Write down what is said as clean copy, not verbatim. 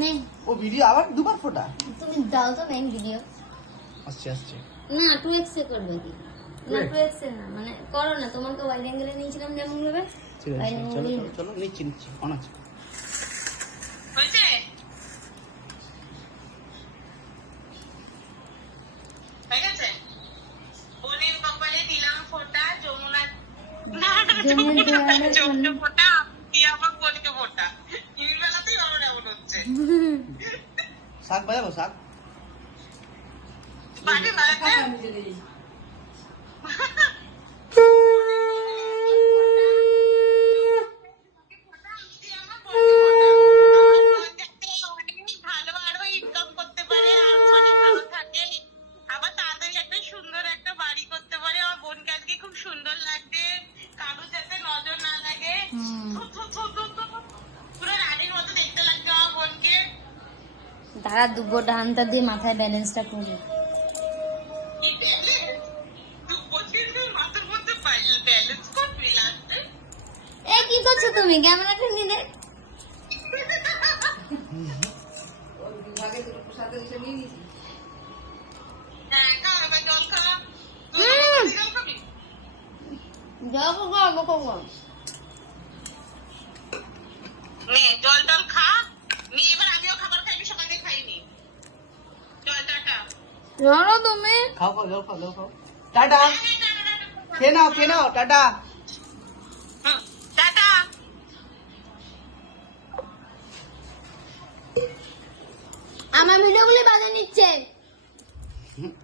नहीं ও ভিডিও আবার দুবার ফোটা तुम डाल तो मैं वीडियो আসছে আসছে না 2x এ করবে কি না 2x এ না মানে করো না তোমাকে ওয়াইড অ্যাঙ্গেলে নিয়েছিলাম যেমন ভাবে ঠিক আছে চলো চলো চলো নিচ্ছি নিচ্ছি অন আছে হয়েছে হয়ে গেছে বোনের কপালে দিলাম ফোঁটা যমুনা না যমুনা ফোঁটা দিয়ে আমার বোনকে ফোঁটা ইনবেলাতেই আমার এমন হচ্ছে শাক বাজাবো শাক বাড়ি বাড়াতে ভালো আরো ইনকাম করতে পারে আর মানে ভালো থাকে আবার তাড়াতাড়ি একটা সুন্দর একটা বাড়ি করতে পারে আমার বোনকে আজকে খুব সুন্দর লাগছে কারো যাতে নজর না লাগে পুরো রানীর মতো দেখতে লাগছে আমার বোনকে দাঁড়া দুবো ডানটা দিয়ে মাথায় ব্যালেন্সটা করে কি ব্যালেন্স তুই প্রতিদিন মাথার মধ্যে ব্যালেন্স করবি লাগবে এই কি করছো তুমি ক্যামেরাটা নিয়ে দে হ্যাঁ খা এবার জল খা তুই জল খাবি যাবো গো গো নে জল টল খা নিয়ে এবার আমিও খাবার খাইনি সকালে খাইনি চল টাটা জানো তুমি খাও খাও জল খাও জল খাও টাটা খেয়ে নাও টাটা টাটা আমার ভিডিওগুলি বাজে নিচ্ছে